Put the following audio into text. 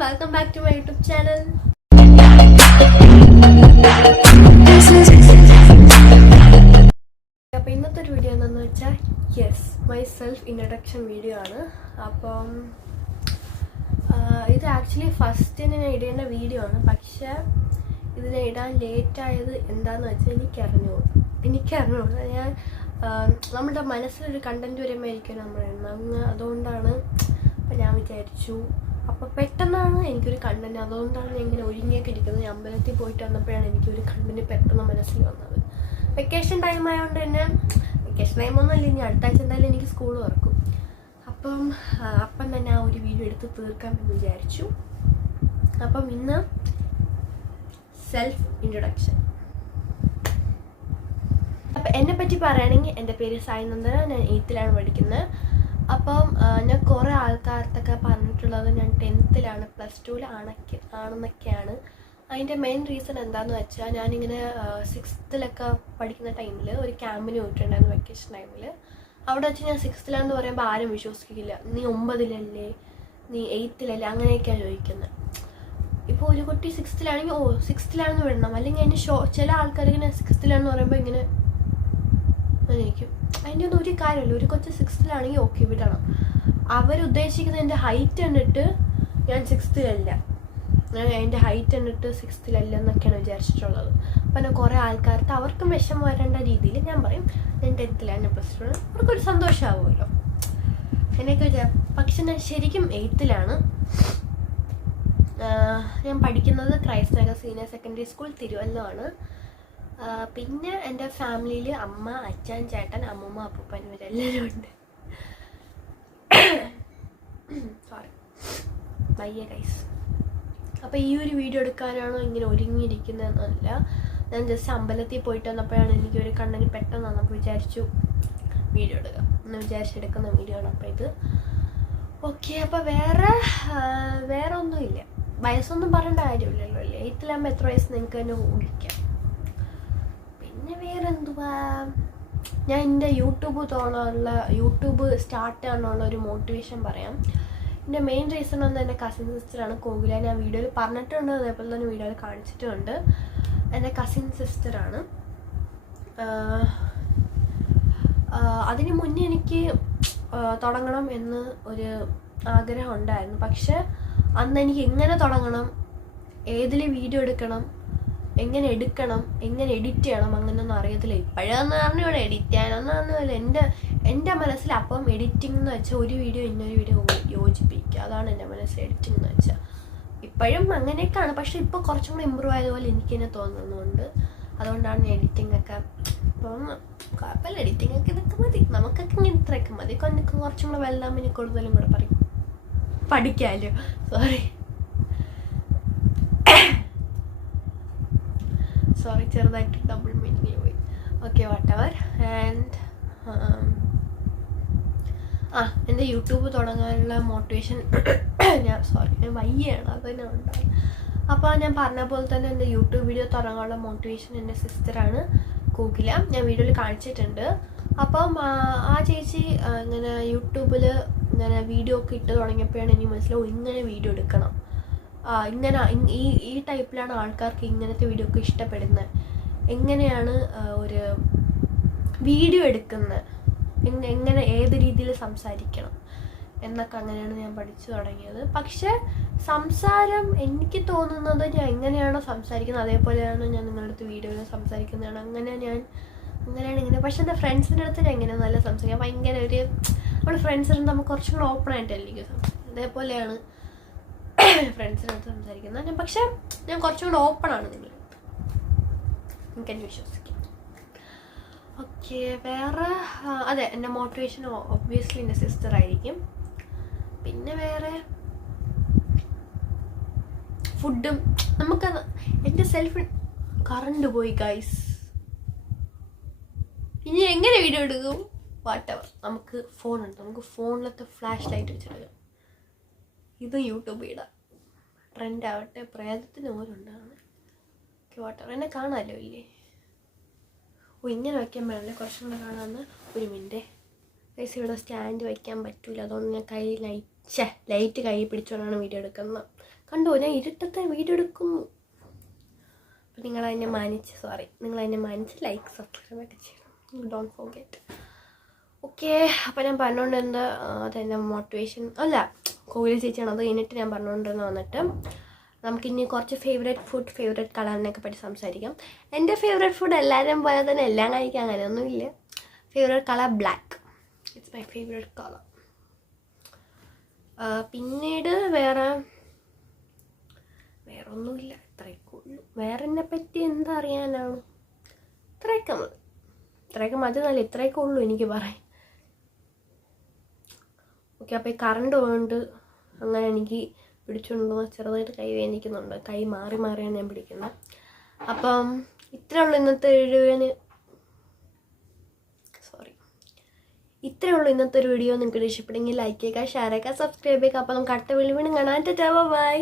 welcome back to my YouTube channel. അപ്പോൾ ഇന്നത്തെ ഒരു വീഡിയോ എന്താണെന്ന് വെച്ചാൽ മൈ സെൽഫ് ഇൻട്രൊഡക്ഷൻ വീഡിയോ ആണ്. അപ്പം ഇത് ആക്ച്വലി ഫസ്റ്റിന് ഞാൻ ഇടേണ്ട വീഡിയോ ആണ്. പക്ഷേ ഇതിനെ ഇടാൻ ലേറ്റായത് എന്താണെന്ന് വെച്ചാൽ എനിക്കറിഞ്ഞൂടാ. ഞാൻ നമ്മുടെ മനസ്സിലൊരു കണ്ടന്റ് വരുമ്പോഴായിരിക്കും നമ്മൾ ഇടുന്നത്. അതുകൊണ്ടാണ് അപ്പം ഞാൻ വിചാരിച്ചു. അപ്പോൾ പെട്ടെന്നാണ് എനിക്കൊരു കണ്ടന്റ്, അതുകൊണ്ടാണ് ഞാൻ ഇങ്ങനെ ഒരുങ്ങിയൊക്കെ ഇരിക്കുന്നത്. ഞാൻ അമ്പലത്തിൽ പോയിട്ട് വന്നപ്പോഴാണ് എനിക്കൊരു കണ്ടന്റ് പെട്ടെന്ന് മനസ്സിൽ വന്നത്. വെക്കേഷൻ ടൈം ആയതുകൊണ്ട് തന്നെ, വെക്കേഷൻ ടൈമൊന്നുമല്ല, ഇനി അടുത്ത ആഴ്ച എന്തായാലും എനിക്ക് സ്കൂൾ തുറക്കും. അപ്പം തന്നെ ആ ഒരു വീഡിയോ എടുത്ത് തീർക്കാമെന്ന് വിചാരിച്ചു. അപ്പം ഇന്ന് സെൽഫ് ഇൻട്രൊഡക്ഷൻ. അപ്പം എന്നെപ്പറ്റി പറയുകയാണെങ്കിൽ എൻ്റെ പേര് സായി നന്ദന. ഞാൻ 8th പഠിക്കുന്നത്. അപ്പം ഞാൻ കുറേ ആൾക്കാർത്തൊക്കെ പറഞ്ഞിട്ടുള്ളത് ഞാൻ 10th +2 ആണെന്നൊക്കെയാണ്. അതിൻ്റെ മെയിൻ റീസൺ എന്താണെന്ന് വെച്ചാൽ, ഞാനിങ്ങനെ 6th പഠിക്കുന്ന ടൈമിൽ ഒരു ക്യാമ്പിന് പോയിട്ടുണ്ടായിരുന്നു. വെക്കേഷൻ ടൈമിൽ അവിടെ വെച്ച് ഞാൻ 6th പറയുമ്പോൾ ആരും വിശ്വസിക്കില്ല. നീ 9th നീ 8th അങ്ങനെയൊക്കെയാണ് ചോദിക്കുന്നത്. ഇപ്പോൾ ഒരു കുട്ടി 6th 6th വിടണം, അല്ലെങ്കിൽ അതിന് ചില ആൾക്കാർ ഇങ്ങനെ 6th പറയുമ്പോൾ ഇങ്ങനെ ഇരിക്കും. അതിൻ്റെ ഒന്നും ഒരു കാര്യമില്ല. ഒരു കൊച്ച് 6th ഓക്കെ വിടണം. അവരുദ്ദേശിക്കുന്നത് എൻ്റെ ഹൈറ്റ് കണ്ടിട്ട് ഞാൻ 6th ഞാൻ എൻ്റെ ഹൈറ്റ് കണ്ടിട്ട് 6th എന്നൊക്കെയാണ് വിചാരിച്ചിട്ടുള്ളത്. അപ്പം ഞാൻ കുറേ ആൾക്കാർക്ക് അവർക്കും വിഷമം വരേണ്ട രീതിയിൽ ഞാൻ പറയും ഞാൻ 10th +2 അവർക്കൊരു സന്തോഷമാവുമല്ലോ എന്നൊക്കെ പക്ഷെ ഞാൻ ശരിക്കും 8th ഞാൻ പഠിക്കുന്നത് Christ Nagar senior secondary school തിരുവല്ലമാണ്. പിന്നെ എൻ്റെ ഫാമിലിയിൽ അമ്മ, അച്ഛൻ, ചേട്ടൻ, അമ്മൂമ്മ, അപ്പൂപ്പൻ ഇവരെല്ലാവരും ഉണ്ട്. സോറി വയ്യ ഗൈസ്. അപ്പോൾ ഈ ഒരു വീഡിയോ എടുക്കാനാണോ ഇങ്ങനെ ഒരുങ്ങിയിരിക്കുന്നതെന്നല്ല, ഞാൻ ജസ്റ്റ് അമ്പലത്തിൽ പോയിട്ട് വന്നപ്പോഴാണ് എനിക്കൊരു കണ്ണന് പെട്ടെന്ന് വന്നപ്പോൾ വിചാരിച്ചു വീഡിയോ എടുക്കാം എന്ന് വിചാരിച്ചെടുക്കുന്ന വീഡിയോ ആണ്. അപ്പോൾ ഇത് ഓക്കെ. അപ്പോൾ വേറെ ഒന്നുമില്ല. വയസ്സൊന്നും പറയേണ്ട കാര്യമില്ലല്ലോ അല്ലേ. 8th എത്ര വയസ്സ് നിങ്ങൾക്ക് തന്നെ ഊഹിക്കാം. പിന്നെ വേറെ എന്തുവാ, ഞാൻ എൻ്റെ യൂട്യൂബ് സ്റ്റാർട്ട് ചെയ്യാനുള്ള ഒരു മോട്ടിവേഷൻ പറയാം. എൻ്റെ മെയിൻ റീസൺ ഒന്ന് എൻ്റെ കസിൻ സിസ്റ്ററാണ് കോകില. ഞാൻ വീഡിയോയിൽ പറഞ്ഞിട്ടുണ്ട്, അതേപോലെ തന്നെ വീഡിയോയിൽ കാണിച്ചിട്ടുമുണ്ട്. എൻ്റെ കസിൻ സിസ്റ്ററാണ്. അതിന് മുന്നേ എനിക്ക് തുടങ്ങണം എന്ന് ഒരു ആഗ്രഹം ഉണ്ടായിരുന്നു. പക്ഷെ അന്ന് എനിക്ക് എങ്ങനെ തുടങ്ങണം, ഏതിൽ വീഡിയോ എടുക്കണം, എങ്ങനെ എടുക്കണം, എങ്ങനെ എഡിറ്റ് ചെയ്യണം, അങ്ങനെയൊന്നും അറിയത്തില്ല. ഇപ്പോഴെന്ന് പറഞ്ഞാൽ എഡിറ്റ് ചെയ്യാനൊന്നും പറഞ്ഞില്ല. എൻ്റെ മനസ്സിൽ അപ്പം എഡിറ്റിംഗ് എന്ന് വെച്ചാൽ ഒരു വീഡിയോ ഇന്നൊരു വീഡിയോ യോജിപ്പിക്കുക, അതാണ് എൻ്റെ മനസ്സിൽ എഡിറ്റിംഗ് എന്ന് വെച്ചാൽ. ഇപ്പോഴും അങ്ങനെയൊക്കെയാണ്. പക്ഷെ ഇപ്പോൾ കുറച്ചും കൂടി ഇമ്പ്രൂവ് ആയതുപോലെ എനിക്ക് തന്നെ തോന്നുന്നുണ്ട്. അതുകൊണ്ടാണ് ഞാൻ എഡിറ്റിംഗ് ഒക്കെ ഇപ്പം കുഴപ്പമില്ല. എഡിറ്റിംഗ് ഒക്കെ ഇതൊക്കെ മതി, നമുക്കൊക്കെ ഇങ്ങനെ ഇത്രയൊക്കെ മതി. കുറച്ചും കൂടെ വലുതാകുമ്പോൾ ഇനി കൂടുതലും കൂടെ പഠിക്കാമല്ലോ. സോറി ചെറുതായിട്ട് ഡബിൾ മീനിങ് പോയി. Okay whatever. ആൻഡ് എൻ്റെ യൂട്യൂബ് തുടങ്ങാനുള്ള മോട്ടിവേഷൻ ഞാൻ വയ്യാണ്, അത് തന്നെ ഉണ്ടാകും. അപ്പോൾ ഞാൻ പറഞ്ഞ പോലെ തന്നെ എൻ്റെ യൂട്യൂബ് വീഡിയോ തുടങ്ങാനുള്ള മോട്ടിവേഷൻ എൻ്റെ സിസ്റ്ററാണ് കോകില. ഞാൻ വീഡിയോയിൽ കാണിച്ചിട്ടുണ്ട്. അപ്പം ആ ചേച്ചി ഇങ്ങനെ യൂട്യൂബിൽ ഇങ്ങനെ വീഡിയോ ഒക്കെ ഇട്ട് തുടങ്ങിയപ്പോഴാണ് എനിക്ക് മനസ്സിലാവും ഇങ്ങനെ വീഡിയോ എടുക്കണം, ഇങ്ങനെ ഈ ടൈപ്പിലാണ് ആൾക്കാർക്ക് ഇങ്ങനത്തെ വീഡിയോ ഒക്കെ ഇഷ്ടപ്പെടുന്നത്, എങ്ങനെയാണ് ഒരു വീഡിയോ എടുക്കുന്നത്, എങ്ങനെ ഏത് രീതിയിൽ സംസാരിക്കണം എന്നൊക്കെ അങ്ങനെയാണ് ഞാൻ പഠിച്ചു തുടങ്ങിയത്. പക്ഷെ സംസാരം എനിക്ക് തോന്നുന്നത് ഞാൻ എങ്ങനെയാണോ സംസാരിക്കുന്നത് അതേപോലെയാണ് ഞാൻ നിങ്ങളുടെ അടുത്ത് വീഡിയോയിൽ സംസാരിക്കുന്നതാണ്. അങ്ങനെയാണ് ഇങ്ങനെ. പക്ഷെ എൻ്റെ ഫ്രണ്ട്സിൻ്റെ അടുത്ത് ഞാൻ എങ്ങനെ നല്ല സംസാരിക്കാം, ഭയങ്കര നമ്മൾ ഫ്രണ്ട്സിന് നമുക്ക് കുറച്ചും കൂടെ ഓപ്പൺ ആയിട്ടായിരിക്കും സംസാരിക്കുന്നത്. അതേപോലെയാണ് ഫ്രണ്ട്സിനടുത്ത് സംസാരിക്കുന്നത്. പക്ഷെ ഞാൻ കുറച്ചും കൂടെ ഓപ്പൺ ആണ് നിങ്ങൾ, എനിക്കെന്നെ വിശ്വസിക്കാം. ഓക്കെ. വേറെ അതെ, എൻ്റെ മോട്ടിവേഷൻ ഒബ്വിയസ്ലി എൻ്റെ സിസ്റ്റർ ആയിരിക്കും. പിന്നെ വേറെ ഫുഡും നമുക്ക് എൻ്റെ സെൽഫ് കറണ്ട് പോയി ഗൈസ്, ഇനി എങ്ങനെ വീഡിയോ എടുക്കും വാട്ടെവർ. നമുക്ക് ഫോണുണ്ട്, നമുക്ക് ഫോണിലത്തെ ഫ്ലാഷ് ലൈറ്റ് വെച്ചെടുക്കാം. ഇത് യൂട്യൂബ് ഇടാം, ട്രെൻഡ് ആവട്ടെ. പ്രേതത്തിന് ഓരോണ്ടാണ്. Okay whatever. എന്നെ കാണാമല്ലോ ഇല്ലേ? ഇങ്ങനെ വയ്ക്കുമ്പോഴല്ലേ കുറച്ചും കൂടെ കാണാമെന്ന്. ഒരു മിനിറ്റ് ഗൈസ് ഇവിടെ സ്റ്റാൻഡ് വയ്ക്കാൻ പറ്റില്ല, അതുകൊണ്ട് ഞാൻ ലൈറ്റ് കൈ പിടിച്ചുകൊണ്ടാണ് വീഡിയോ എടുക്കുന്നത്. കണ്ടോ, ഞാൻ ഇരുട്ടത്തെ വീഡിയോ എടുക്കുന്നു. അപ്പം നിങ്ങളതിനെ മാനിച്ച് ലൈക്ക് സബ്സ്ക്രൈബ് ഒക്കെ ചെയ്യണം, ഡോണ്ട് ഫോർഗെറ്റ്. ഓക്കെ, അപ്പോൾ ഞാൻ പറഞ്ഞുകൊണ്ടിരുന്നത് അതെന്നെ മോട്ടിവേഷൻ അല്ല, കോവിൽ ചേച്ചിയാണ്. അത് കഴിഞ്ഞിട്ട് ഞാൻ പറഞ്ഞുകൊണ്ടിരുന്നത് വന്നിട്ട് നമുക്കിനി കുറച്ച് ഫേവറേറ്റ് കളറിനെയൊക്കെ പറ്റി സംസാരിക്കാം. എൻ്റെ ഫേവറേറ്റ് ഫുഡ് എല്ലാവരും പോലെ തന്നെ എല്ലാം കഴിക്കാൻ അങ്ങനെയൊന്നുമില്ല. Favourite colour black, it's my favourite colour. പിന്നീട് വേറെ ഒന്നുമില്ല, ഇത്രയൊക്കെ ഉള്ളൂ. വേറെ എന്നെ പറ്റി എന്താ അറിയാനാണ്, ഇത്രയൊക്കെ മതി നല്ല, ഇത്രയൊക്കെ ഉള്ളൂ എനിക്ക് പറയാൻ. ഓക്കെ, അപ്പോൾ ഈ കറണ്ട് കൊണ്ട് അങ്ങനെ എനിക്ക് പിടിച്ചുകൊണ്ടുപോകാൻ ചെറുതായിട്ട് കൈ വേദനിക്കുന്നുണ്ട്. കൈ മാറിയാണ് ഞാൻ പിടിക്കുന്നത്. അപ്പം ഇത്രയേ ഉള്ളൂ ഇന്നത്തെ ഒരു വീഡിയോ. നിങ്ങൾക്ക് ഇഷ്ടപ്പെടുമെങ്കിൽ ലൈക്ക് ചെയ്യുക, ഷെയർ ചെയ്യുക, സബ്സ്ക്രൈബ് ചെയ്യുക. അപ്പോൾ നമുക്ക് അടുത്ത വീഡിയോ വീണ്ടും കാണാൻ. ബൈ.